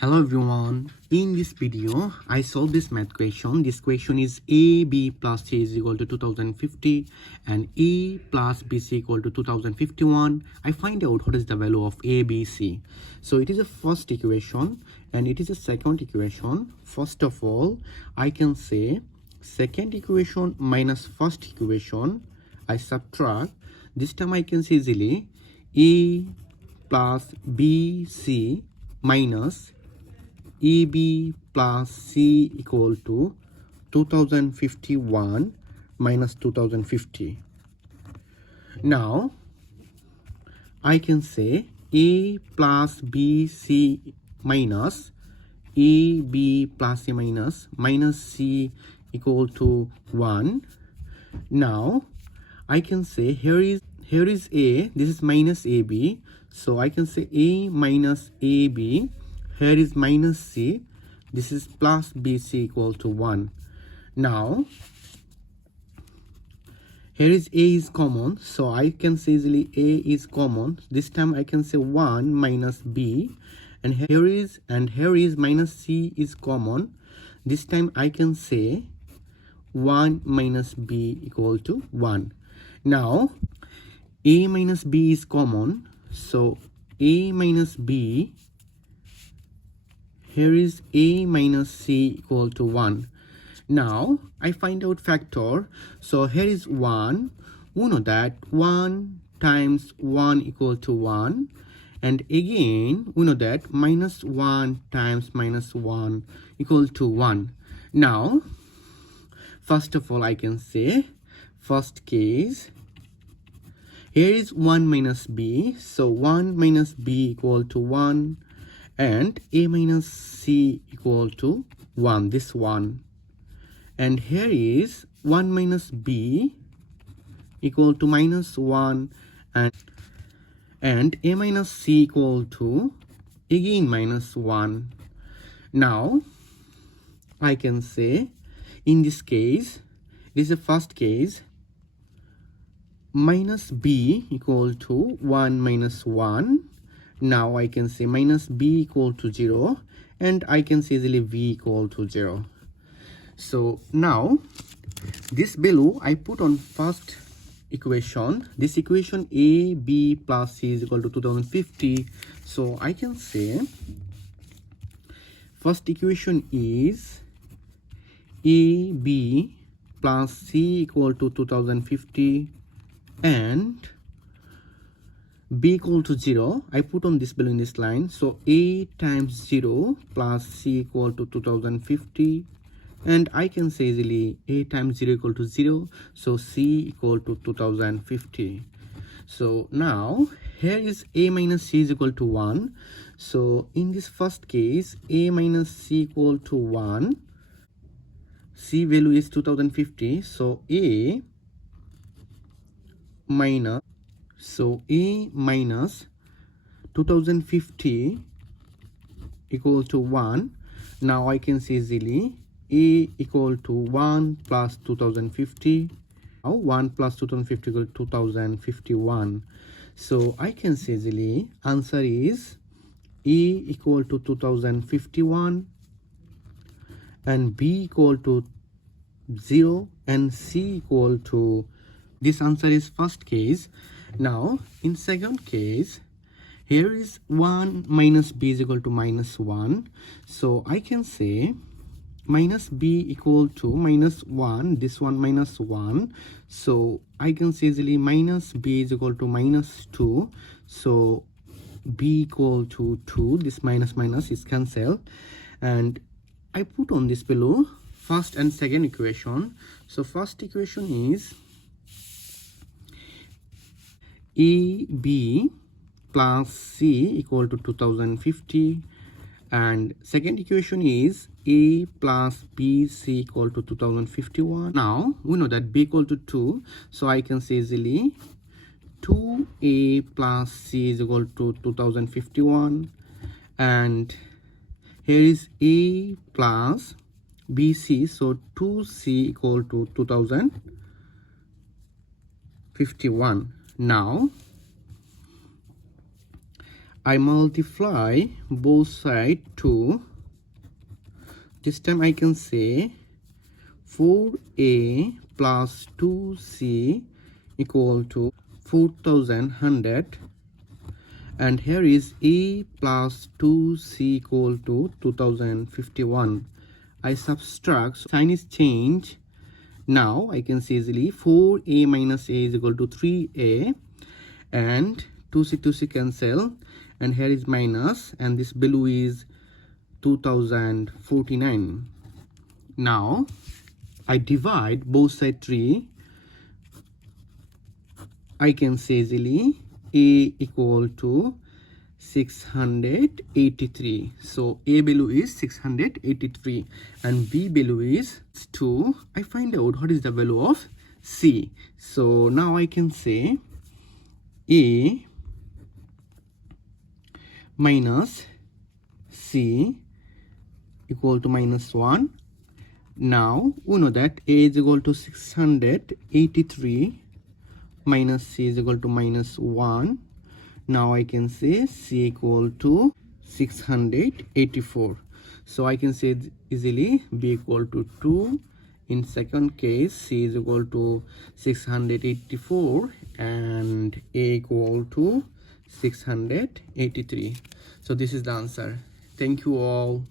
Hello everyone, in this video I solved this math question. This question is a b plus c is equal to 2050 and a plus bc equal to 2051. I find out what is the value of a, b, c. So it is a first equation and it is a second equation. First of all, I can say second equation minus first equation. I subtract. This time I can say easily a plus bc minus EB plus C equal to 2051 minus 2050. Now I can say A plus BC minus AB plus C minus C equal to 1. Now I can say here is A, this is minus AB, so I can say A minus AB. Here is minus C, this is plus BC equal to 1. Now here is A is common, so I can say easily A is common. This time I can say 1 minus B, and here is minus C is common. This time I can say 1 minus B equal to 1. Now A minus B is common, so A minus B, here is A minus C equal to 1. Now I find out factor. So here is 1. We know that 1 times 1 equal to 1. And again, we know that minus 1 times minus 1 equal to 1. Now, first of all, I can say, first case, here is 1 minus B. So 1 minus B equal to 1. And A minus C equal to 1, this one. And here is 1 minus B equal to minus 1 and A minus C equal to again minus 1. Now I can say in this case, this is the first case, minus B equal to 1 minus 1. Now I can say minus B equal to 0 and I can say easily V equal to 0. So now this below I put on first equation. This equation A, B plus C is equal to 2050. So I can say first equation is A, B plus C equal to 2050 and B equal to 0. I put on this below in this line. So A times 0 plus C equal to 2050. And I can say easily A times 0 equal to 0. So C equal to 2050. So now here is A minus C is equal to 1. So in this first case, A minus C equal to 1. C value is 2050. So A minus, so A minus 2050 equal to 1. Now I can say easily A equal to 1 plus 2050. Now 1 plus 2050 equal to 2051. So I can say easily answer is A equal to 2051 and B equal to 0 and C equal to, this answer is first case. Now in second case, here is 1 minus B is equal to minus 1. So I can say minus B equal to minus 1, this one minus 1. So I can say easily minus B is equal to minus 2. So B equal to 2, this minus minus is cancelled. And I put on this below first and second equation. So first equation is AB plus C equal to 2050 and second equation is A plus BC equal to 2051. Now we know that B equal to 2, so I can say easily 2A plus C is equal to 2051 and here is A plus BC, so 2C equal to 2051. Now I multiply both sides to, this time I can say 4a plus 2c equal to 4100, and here is a plus 2c equal to 2051. I subtract, sign is change. Now I can see easily 4a minus a is equal to 3a, and 2c cancel, and here is minus, and this below is 2049. Now I divide both sides 3. I can say easily a equal to 683. So a value is 683 and b value is 2. I find out what is the value of c. So now I can say a minus c equal to minus 1. Now we know that a is equal to 683 minus c is equal to minus 1. Now I can say c equal to 684. So I can say easily b equal to 2. In second case, c is equal to 684 and a equal to 683. So this is the answer. Thank you all.